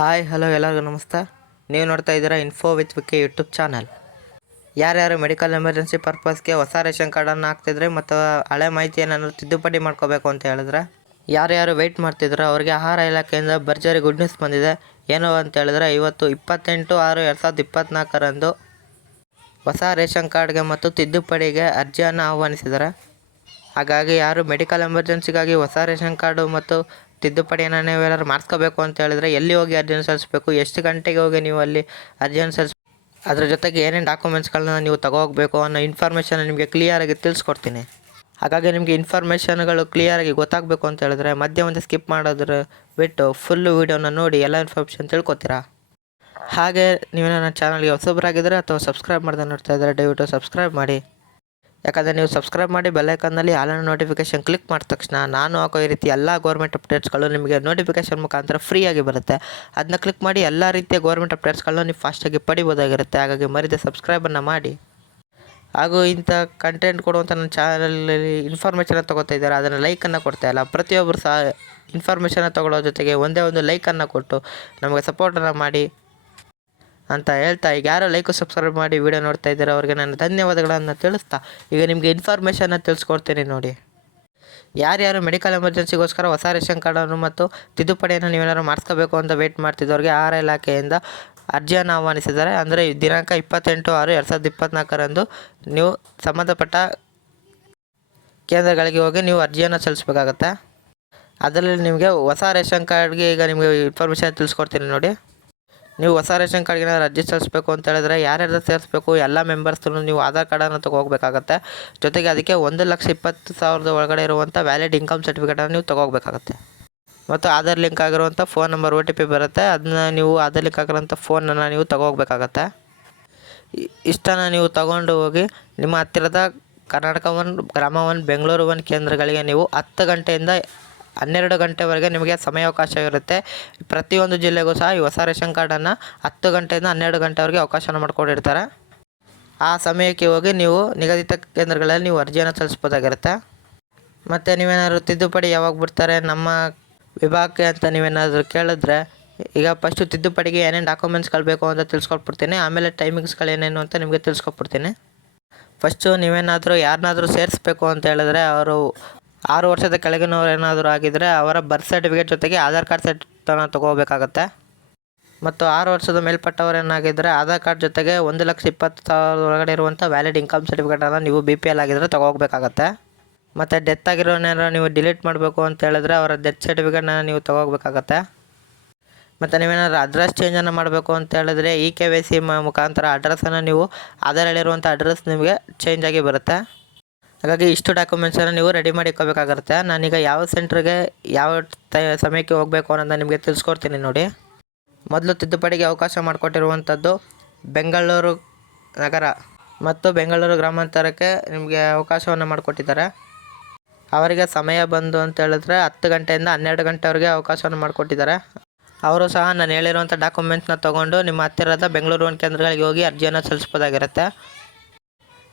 Hi hello ಎಲ್ಲರಿಗೂ ನಮಸ್ತೆ. ನೀವು ನೋಡ್ತಾ ಇದ್ದೀರಾ info with VK YouTube channel. ಯಾರ್ಯಾರು ಮೆಡಿಕಲ್ ಎಮರ್ಜೆನ್ಸಿ ಪರ್ಪಸ್ಗೆ ಹೊಸ ರೇಷನ್ ಕಾರ್ಡನ್ನು ಹಾಕ್ತಿದ್ರೆ ಮತ್ತು ಹಳೆ ಮಾಹಿತಿಯನ್ನು ತಿದ್ದುಪಡಿ ಮಾಡ್ಕೋಬೇಕು ಅಂತ ಹೇಳಿದ್ರೆ ಯಾರ್ಯಾರು ವೆಯ್ಟ್ ಮಾಡ್ತಿದ್ರು ಅವರಿಗೆ ಆಹಾರ ಇಲಾಖೆಯಿಂದ ಭರ್ಜರಿ ಗುಡ್ ನ್ಯೂಸ್ ಬಂದಿದೆ. ಏನು ಅಂತ ಹೇಳಿದ್ರೆ ಇವತ್ತು 28/6/2024 ಹೊಸ ರೇಷನ್ ಕಾರ್ಡ್ಗೆ ಮತ್ತು ತಿದ್ದುಪಡಿಗೆ ಅರ್ಜಿಯನ್ನು ಆಹ್ವಾನಿಸಿದ್ದಾರೆ. ಹಾಗಾಗಿ ಯಾರು ಮೆಡಿಕಲ್ ಎಮರ್ಜೆನ್ಸಿಗಾಗಿ ಹೊಸ ರೇಷನ್ ಕಾರ್ಡು ಮತ್ತು ತಿದ್ದುಪಡಿಯನ್ನು ನೀವೆಲ್ಲರೂ ಮಾಡಿಸ್ಕೋಬೇಕು ಅಂತ ಹೇಳಿದ್ರೆ ಎಲ್ಲಿ ಹೋಗಿ ಅರ್ಜಿಯನ್ನು ಸಲ್ಲಿಸಬೇಕು, ಎಷ್ಟು ಗಂಟೆಗೆ ಹೋಗಿ ನೀವು ಅಲ್ಲಿ ಅರ್ಜಿಯನ್ನು ಅದ್ರ ಜೊತೆಗೆ ಏನೇನು ಡಾಕ್ಯುಮೆಂಟ್ಸ್ಗಳನ್ನ ನೀವು ತಗೋಬೇಕು ಅನ್ನೋ ಇನ್ಫಾರ್ಮೇಷನ್ ನಿಮಗೆ ಕ್ಲಿಯರಾಗಿ ತಿಳಿಸ್ಕೊಡ್ತೀನಿ. ಹಾಗಾಗಿ ನಿಮಗೆ ಇನ್ಫಾರ್ಮೇಷನ್ಗಳು ಕ್ಲಿಯರಾಗಿ ಗೊತ್ತಾಗಬೇಕು ಅಂತ ಹೇಳಿದ್ರೆ ಮಧ್ಯೆ ಸ್ಕಿಪ್ ಮಾಡೋದ್ರ ಬಿಟ್ಟು ಫುಲ್ಲು ವೀಡಿಯೋನ ನೋಡಿ ಎಲ್ಲ ಇನ್ಫಾರ್ಮೇಷನ್ ತಿಳ್ಕೊತೀರಾ. ಹಾಗೆ ನೀವೇನೋ ನನ್ನ ಚಾನಲ್ಗೆ ಹೊಸಬರಾಗಿದ್ದರೆ ಅಥವಾ ಸಬ್ಸ್ಕ್ರೈಬ್ ಮಾಡ್ದೆ ನೋಡ್ತಾ ಇದ್ದರೆ ದಯವಿಟ್ಟು ಸಬ್ಸ್ಕ್ರೈಬ್ ಮಾಡಿ. ಯಾಕಂದರೆ ನೀವು ಸಬ್ಸ್ಕ್ರೈಬ್ ಮಾಡಿ ಬೆಲ್ಲೈಕನ್ನಲ್ಲಿ ಆಲ್ ನೋಟಿಫಿಕೇಷನ್ ಕ್ಲಿಕ್ ಮಾಡಿದ ತಕ್ಷಣ ನಾನು ಹಾಕೋ ಈ ರೀತಿ ಎಲ್ಲ ಗೌರ್ಮೆಂಟ್ ಅಪ್ಡೇಟ್ಸ್ಗಳು ನಿಮಗೆ ನೋಟಿಫಿಕೇಷನ್ ಮುಖಾಂತರ ಫ್ರೀಯಾಗಿ ಬರುತ್ತೆ. ಅದನ್ನ ಕ್ಲಿಕ್ ಮಾಡಿ ಎಲ್ಲ ರೀತಿಯ ಗೌರ್ಮೆಂಟ್ ಅಪ್ಡೇಟ್ಸ್ಗಳನ್ನ ನೀವು ಫಾಸ್ಟಾಗಿ ಪಡಿಬೋದಾಗಿರುತ್ತೆ. ಹಾಗಾಗಿ ಮರಿದೆ ಸಬ್ಸ್ಕ್ರೈಬನ್ನು ಮಾಡಿ. ಹಾಗೂ ಇಂಥ ಕಂಟೆಂಟ್ ಕೊಡುವಂಥ ನನ್ನ ಚಾನಲಲ್ಲಿ ಇನ್ಫಾರ್ಮೇಷನ್ ತೊಗೋತಾ ಇದ್ದಾರೆ, ಅದನ್ನು ಲೈಕನ್ನು ಕೊಡ್ತಾಯಿಲ್ಲ. ಪ್ರತಿಯೊಬ್ಬರು ಸಹ ಇನ್ಫಾರ್ಮೇಷನ್ ತೊಗೊಳ್ಳೋ ಜೊತೆಗೆ ಒಂದೇ ಒಂದು ಲೈಕನ್ನು ಕೊಟ್ಟು ನಮಗೆ ಸಪೋರ್ಟನ್ನು ಮಾಡಿ ಅಂತ ಹೇಳ್ತಾ, ಈಗ ಯಾರು ಲೈಕು ಸಬ್ಸ್ಕ್ರೈಬ್ ಮಾಡಿ ವಿಡಿಯೋ ನೋಡ್ತಾ ಇದ್ದಾರೆ ಅವ್ರಿಗೆ ನಾನು ಧನ್ಯವಾದಗಳನ್ನು ತಿಳಿಸ್ತಾ ಈಗ ನಿಮಗೆ ಇನ್ಫಾರ್ಮೇಷನ್ನ ತಿಳಿಸ್ಕೊಡ್ತೀನಿ ನೋಡಿ. ಯಾರ್ಯಾರು ಮೆಡಿಕಲ್ ಎಮರ್ಜೆನ್ಸಿಗೋಸ್ಕರ ಹೊಸ ರೇಷನ್ ಕಾರ್ಡನ್ನು ಮತ್ತು ತಿದ್ದುಪಡಿಯನ್ನು ನೀವೇನಾದ್ರು ಮಾಡಿಸ್ಕೋಬೇಕು ಅಂತ ವೆಯ್ಟ್ ಮಾಡ್ತಿದ್ದವ್ರಿಗೆ ಆಹಾರ ಇಲಾಖೆಯಿಂದ ಅರ್ಜಿಯನ್ನು ಆಹ್ವಾನಿಸಿದ್ದಾರೆ. ಅಂದರೆ ದಿನಾಂಕ 28/6/2024 ನೀವು ಸಂಬಂಧಪಟ್ಟ ಕೇಂದ್ರಗಳಿಗೆ ಹೋಗಿ ನೀವು ಅರ್ಜಿಯನ್ನು ಸಲ್ಲಿಸಬೇಕಾಗತ್ತೆ. ಅದರಲ್ಲಿ ನಿಮಗೆ ಹೊಸ ರೇಷನ್ ಕಾರ್ಡ್ಗೆ ಈಗ ನಿಮಗೆ ಇನ್ಫಾರ್ಮೇಷನ್ ತಿಳಿಸ್ಕೊಡ್ತೀನಿ ನೋಡಿ. ನೀವು ಹೊಸ ರೇಷನ್ ಕಾರ್ಡ್ಗೆ ಅರ್ಜಿ ಸಲ್ಲಿಸಬೇಕು ಅಂತ ಹೇಳಿದ್ರೆ ಯಾರ್ಯಾರು ಸೇರಿಸ್ಬೇಕು, ಎಲ್ಲ ಮೆಂಬರ್ಸ್ನು ನೀವು ಆಧಾರ್ ಕಾರ್ಡನ್ನು ತೊಗೋಬೇಕಾಗತ್ತೆ. ಜೊತೆಗೆ ಅದಕ್ಕೆ 1,20,000 ಒಳಗಡೆ ಇರುವಂಥ ವ್ಯಾಲಿಡ್ ಇನ್ಕಮ್ ಸರ್ಟಿಫಿಕೇಟನ್ನು ನೀವು ತೊಗೋಬೇಕಾಗತ್ತೆ. ಮತ್ತು ಆಧಾರ್ ಲಿಂಕ್ ಆಗಿರುವಂಥ ಫೋನ್ ನಂಬರ್ OTP ಬರುತ್ತೆ, ಅದನ್ನ ನೀವು ಆಧಾರ್ ಲಿಂಕ್ ಆಗಿರೋಂಥ ಫೋನನ್ನು ನೀವು ತೊಗೋಬೇಕಾಗತ್ತೆ. ಇಷ್ಟನ್ನು ನೀವು ತಗೊಂಡು ಹೋಗಿ ನಿಮ್ಮ ಹತ್ತಿರದ ಕರ್ನಾಟಕ 1, ಗ್ರಾಮ 1, ಬೆಂಗಳೂರು 1 ಕೇಂದ್ರಗಳಿಗೆ ನೀವು 10 ಗಂಟೆಯಿಂದ 12 ಗಂಟೆವರೆಗೆ ನಿಮಗೆ ಸಮಯಾವಕಾಶ ಇರುತ್ತೆ. ಪ್ರತಿಯೊಂದು ಜಿಲ್ಲೆಗೂ ಸಹ ಈ ಹೊಸ ರೇಷನ್ ಕಾರ್ಡನ್ನು 10 ಗಂಟೆಯಿಂದ 12 ಗಂಟೆವರೆಗೆ ಅವಕಾಶನ ಮಾಡ್ಕೊಂಡಿರ್ತಾರೆ. ಆ ಸಮಯಕ್ಕೆ ಹೋಗಿ ನೀವು ನಿಗದಿತ ಕೇಂದ್ರಗಳಲ್ಲಿ ನೀವು ಅರ್ಜಿಯನ್ನು ಸಲ್ಲಿಸ್ಬೋದಾಗಿರುತ್ತೆ. ಮತ್ತು ನೀವೇನಾದರೂ ತಿದ್ದುಪಡಿ ಯಾವಾಗ ಬಿಡ್ತಾರೆ ನಮ್ಮ ವಿಭಾಗಕ್ಕೆ ಅಂತ ನೀವೇನಾದರೂ ಕೇಳಿದ್ರೆ ಈಗ ಫಸ್ಟು ತಿದ್ದುಪಡಿಗೆ ಏನೇನು ಡಾಕ್ಯುಮೆಂಟ್ಸ್ಗಳು ಬೇಕು ಅಂತ ತಿಳಿಸ್ಕೊಟ್ಬಿಡ್ತೀನಿ. ಆಮೇಲೆ ಟೈಮಿಂಗ್ಸ್ಗಳು ಏನೇನು ಅಂತ ನಿಮಗೆ ತಿಳಿಸ್ಕೊಟ್ಬಿಡ್ತೀನಿ. ಫಸ್ಟು ನೀವೇನಾದರೂ ಯಾರನ್ನಾದರೂ ಸೇರಿಸ್ಬೇಕು ಅಂತ ಹೇಳಿದ್ರೆ ಅವರು 6 ವರ್ಷದ ಕೆಳಗಿನವ್ರು ಏನಾದರೂ ಆಗಿದ್ದರೆ ಅವರ ಬರ್ತ್ ಸರ್ಟಿಫಿಕೇಟ್ ಜೊತೆಗೆ ಆಧಾರ್ ಕಾರ್ಡ್ ಸೆಟ್ಟನ್ನು ತೊಗೋಬೇಕಾಗತ್ತೆ. ಮತ್ತು 6 ವರ್ಷದ ಮೇಲ್ಪಟ್ಟವ್ರು ಏನಾಗಿದ್ದರೆ ಆಧಾರ್ ಕಾರ್ಡ್ ಜೊತೆಗೆ 1,20,000 ಒಳಗಡೆ ಇರುವಂಥ ವ್ಯಾಲಿಡ್ ಇನ್ಕಮ್ ಸರ್ಟಿಫಿಕೇಟನ್ನು ನೀವು BPL ಆಗಿದ್ದರೆ ತೊಗೋಬೇಕಾಗತ್ತೆ. ಮತ್ತು ಡೆತ್ ಆಗಿರೋನೇನಾರು ನೀವು ಡಿಲೀಟ್ ಮಾಡಬೇಕು ಅಂತ ಹೇಳಿದ್ರೆ ಅವರ ಡೆತ್ ಸರ್ಟಿಫಿಕೇಟ್ನ ನೀವು ತೊಗೋಬೇಕಾಗತ್ತೆ. ಮತ್ತು ನೀವೇನಾದ್ರು ಅಡ್ರೆಸ್ ಚೇಂಜನ್ನು ಮಾಡಬೇಕು ಅಂತ ಹೇಳಿದ್ರೆ KYC ಮುಖಾಂತರ ಅಡ್ರೆಸ್ಸನ್ನು ನೀವು ಆಧಾರಲ್ಲಿರುವಂಥ ಅಡ್ರೆಸ್ ನಿಮಗೆ ಚೇಂಜ್ ಆಗಿ ಬರುತ್ತೆ. ಹಾಗಾಗಿ ಇಷ್ಟು ಡಾಕ್ಯುಮೆಂಟ್ಸನ್ನು ನೀವು ರೆಡಿ ಮಾಡಿ ಇಟ್ಕೋಬೇಕಾಗುತ್ತೆ. ನಾನೀಗ ಯಾವ ಸೆಂಟ್ರಿಗೆ ಯಾವ ಸಮಯಕ್ಕೆ ಹೋಗಬೇಕು ಅನ್ನೋದನ್ನ ನಿಮಗೆ ತಿಳಿಸ್ಕೊಡ್ತೀನಿ ನೋಡಿ. ಮೊದಲು ತಿದ್ದುಪಡಿಗೆ ಅವಕಾಶ ಮಾಡಿಕೊಟ್ಟಿರುವಂಥದ್ದು ಬೆಂಗಳೂರು ನಗರ ಮತ್ತು ಬೆಂಗಳೂರು ಗ್ರಾಮಾಂತರಕ್ಕೆ ನಿಮಗೆ ಅವಕಾಶವನ್ನು ಮಾಡಿಕೊಟ್ಟಿದ್ದಾರೆ. ಅವರಿಗೆ ಸಮಯ ಬಂದು ಅಂತ ಹೇಳಿದ್ರೆ 10 ಗಂಟೆಯಿಂದ 12 ಗಂಟೆವರೆಗೆ ಅವಕಾಶವನ್ನು ಮಾಡಿಕೊಟ್ಟಿದ್ದಾರೆ. ಅವರು ಸಹ ನಾನು ಹೇಳಿರುವಂಥ ಡಾಕ್ಯುಮೆಂಟ್ಸ್ನ ತೊಗೊಂಡು ನಿಮ್ಮ ಹತ್ತಿರದ ಬೆಂಗಳೂರು 1 ಕೇಂದ್ರಗಳಿಗೆ ಹೋಗಿ ಅರ್ಜಿಯನ್ನು ಸಲ್ಲಿಸ್ಬೋದಾಗಿರುತ್ತೆ.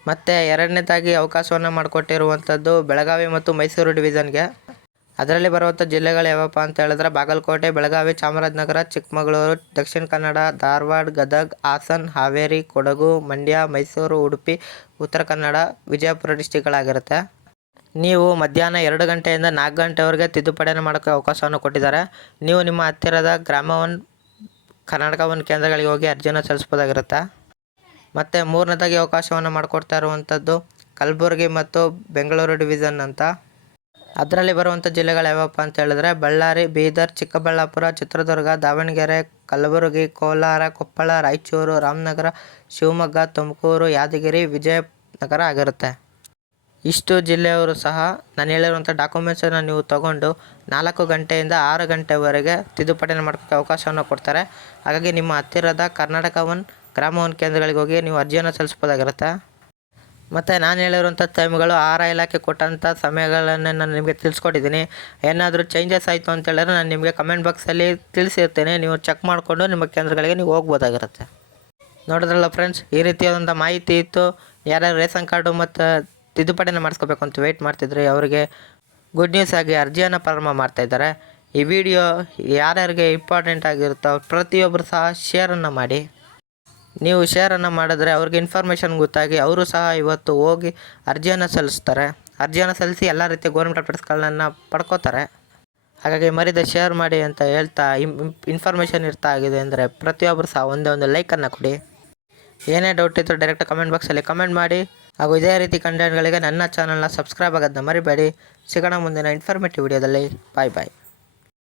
ಮತ್ತು ಎರಡನೇದಾಗಿ ಅವಕಾಶವನ್ನು ಮಾಡಿಕೊಟ್ಟಿರುವಂಥದ್ದು ಬೆಳಗಾವಿ ಮತ್ತು ಮೈಸೂರು ಡಿವಿಷನ್ಗೆ. ಅದರಲ್ಲಿ ಬರುವಂಥ ಜಿಲ್ಲೆಗಳು ಯಾವಪ್ಪ ಅಂತ ಹೇಳಿದ್ರೆ ಬಾಗಲಕೋಟೆ, ಬೆಳಗಾವಿ, ಚಾಮರಾಜನಗರ, ಚಿಕ್ಕಮಗಳೂರು, ದಕ್ಷಿಣ ಕನ್ನಡ, ಧಾರವಾಡ, ಗದಗ, ಹಾಸನ, ಹಾವೇರಿ, ಕೊಡಗು, ಮಂಡ್ಯ, ಮೈಸೂರು, ಉಡುಪಿ, ಉತ್ತರ ಕನ್ನಡ, ವಿಜಯಪುರ ಡಿಸ್ಟಿಕ್ಗಳಾಗಿರುತ್ತೆ. ನೀವು ಮಧ್ಯಾಹ್ನ 2 ಗಂಟೆಯಿಂದ 4 ಗಂಟೆವರೆಗೆ ತಿದ್ದುಪಡಿಯನ್ನು ಮಾಡೋಕ್ಕೆ ಅವಕಾಶವನ್ನು ಕೊಟ್ಟಿದ್ದಾರೆ. ನೀವು ನಿಮ್ಮ ಹತ್ತಿರದ ಗ್ರಾಮ 1, ಕರ್ನಾಟಕ 1 ಕೇಂದ್ರಗಳಿಗೆ ಹೋಗಿ ಅರ್ಜಿಯನ್ನು ಸಲ್ಲಿಸ್ಬೋದಾಗಿರುತ್ತೆ. ಮತ್ತು ಮೂರನೇದಾಗಿ ಅವಕಾಶವನ್ನು ಮಾಡಿಕೊಡ್ತಾ ಇರುವಂಥದ್ದು ಕಲಬುರಗಿ ಮತ್ತು ಬೆಂಗಳೂರು ಡಿವಿಷನ್ ಅಂತ. ಅದರಲ್ಲಿ ಬರುವಂಥ ಜಿಲ್ಲೆಗಳು ಯಾವಪ್ಪ ಅಂತ ಹೇಳಿದ್ರೆ ಬಳ್ಳಾರಿ, ಬೀದರ್, ಚಿಕ್ಕಬಳ್ಳಾಪುರ, ಚಿತ್ರದುರ್ಗ, ದಾವಣಗೆರೆ, ಕಲಬುರಗಿ, ಕೋಲಾರ, ಕೊಪ್ಪಳ, ರಾಯಚೂರು, ರಾಮನಗರ, ಶಿವಮೊಗ್ಗ, ತುಮಕೂರು, ಯಾದಗಿರಿ, ವಿಜಯನಗರ ಆಗಿರುತ್ತೆ. ಇಷ್ಟು ಜಿಲ್ಲೆಯವರು ಸಹ ನಾನು ಹೇಳಿರುವಂಥ ಡಾಕ್ಯುಮೆಂಟ್ಸನ್ನು ನೀವು ತೊಗೊಂಡು 4 ಗಂಟೆಯಿಂದ 6 ಗಂಟೆವರೆಗೆ ತಿದ್ದುಪಡಿಯನ್ನು ಮಾಡೋಕ್ಕೆ ಅವಕಾಶವನ್ನು ಕೊಡ್ತಾರೆ. ಹಾಗಾಗಿ ನಿಮ್ಮ ಹತ್ತಿರದ ಕರ್ನಾಟಕ 1, ಗ್ರಾಮ 1 ಕೇಂದ್ರಗಳಿಗೆ ಹೋಗಿ ನೀವು ಅರ್ಜಿಯನ್ನು ಸಲ್ಲಿಸ್ಬೋದಾಗಿರುತ್ತೆ. ಮತ್ತು ನಾನು ಹೇಳಿರುವಂಥ ಟೈಮ್ಗಳು ಆಹಾರ ಇಲಾಖೆ ಕೊಟ್ಟಂಥ ಸಮಯಗಳನ್ನೇ ನಾನು ನಿಮಗೆ ತಿಳಿಸ್ಕೊಟ್ಟಿದ್ದೀನಿ. ಏನಾದರೂ ಚೇಂಜಸ್ ಆಯಿತು ಅಂತ ಹೇಳಿದ್ರೆ ನಾನು ನಿಮಗೆ ಕಮೆಂಟ್ ಬಾಕ್ಸಲ್ಲಿ ತಿಳಿಸಿರ್ತೇನೆ, ನೀವು ಚೆಕ್ ಮಾಡಿಕೊಂಡು ನಿಮ್ಮ ಕೇಂದ್ರಗಳಿಗೆ ನೀವು ಹೋಗ್ಬೋದಾಗಿರುತ್ತೆ. ನೋಡಿದ್ರಲ್ಲ ಫ್ರೆಂಡ್ಸ್, ಈ ರೀತಿಯಾದಂಥ ಮಾಹಿತಿ ಇತ್ತು. ಯಾರ್ಯಾರು ರೇಷನ್ ಕಾರ್ಡು ಮತ್ತು ತಿದ್ದುಪಡಿಯನ್ನು ಮಾಡಿಸ್ಕೋಬೇಕು ಅಂತ ವೆಯ್ಟ್ ಮಾಡ್ತಿದ್ರೆ ಅವರಿಗೆ ಗುಡ್ ನ್ಯೂಸ್ ಆಗಿ ಅರ್ಜಿಯನ್ನು ಪ್ರಾರಂಭ ಮಾಡ್ತಾಯಿದ್ದಾರೆ. ಈ ವಿಡಿಯೋ ಯಾರ್ಯಾರಿಗೆ ಇಂಪಾರ್ಟೆಂಟ್ ಆಗಿರುತ್ತೋ ಪ್ರತಿಯೊಬ್ಬರು ಸಹ ಶೇರನ್ನು ಮಾಡಿ. ನೀವು ಶೇರನ್ನು ಮಾಡಿದ್ರೆ ಅವ್ರಿಗೆ ಇನ್ಫಾರ್ಮೇಷನ್ ಗೊತ್ತಾಗಿ ಅವರು ಸಹ ಇವತ್ತು ಹೋಗಿ ಅರ್ಜಿಯನ್ನು ಸಲ್ಲಿಸ್ತಾರೆ. ಅರ್ಜಿಯನ್ನು ಸಲ್ಲಿಸಿ ಎಲ್ಲ ರೀತಿಯ ಗೌರ್ಮೆಂಟ್ ಅಪ್ಡೇಟ್ಸ್ಗಳನ್ನ ಪಡ್ಕೋತಾರೆ. ಹಾಗಾಗಿ ಮರಿದ ಶೇರ್ ಮಾಡಿ ಅಂತ ಹೇಳ್ತಾ, ಇನ್ಫಾರ್ಮೇಷನ್ ಇರ್ತಾ ಆಗಿದೆ ಅಂದರೆ ಪ್ರತಿಯೊಬ್ಬರು ಸಹ ಒಂದೇ ಒಂದು ಲೈಕನ್ನು ಕೊಡಿ. ಏನೇ ಡೌಟ್ ಇದ್ದರೂ ಡೈರೆಕ್ಟ್ ಕಮೆಂಟ್ ಬಾಕ್ಸಲ್ಲಿ ಕಮೆಂಟ್ ಮಾಡಿ. ಹಾಗೂ ಇದೇ ರೀತಿ ಕಂಟೆಂಟ್ಗಳಿಗೆ ನನ್ನ ಚಾನಲ್ನ ಸಬ್ಸ್ಕ್ರೈಬ್ ಆಗೋದನ್ನ ಮರಿಬೇಡಿ. ಸಿಗೋಣ ಮುಂದಿನ ಇನ್ಫಾರ್ಮೇಟಿವ್ ವಿಡಿಯೋದಲ್ಲಿ. ಬಾಯ್ ಬಾಯ್.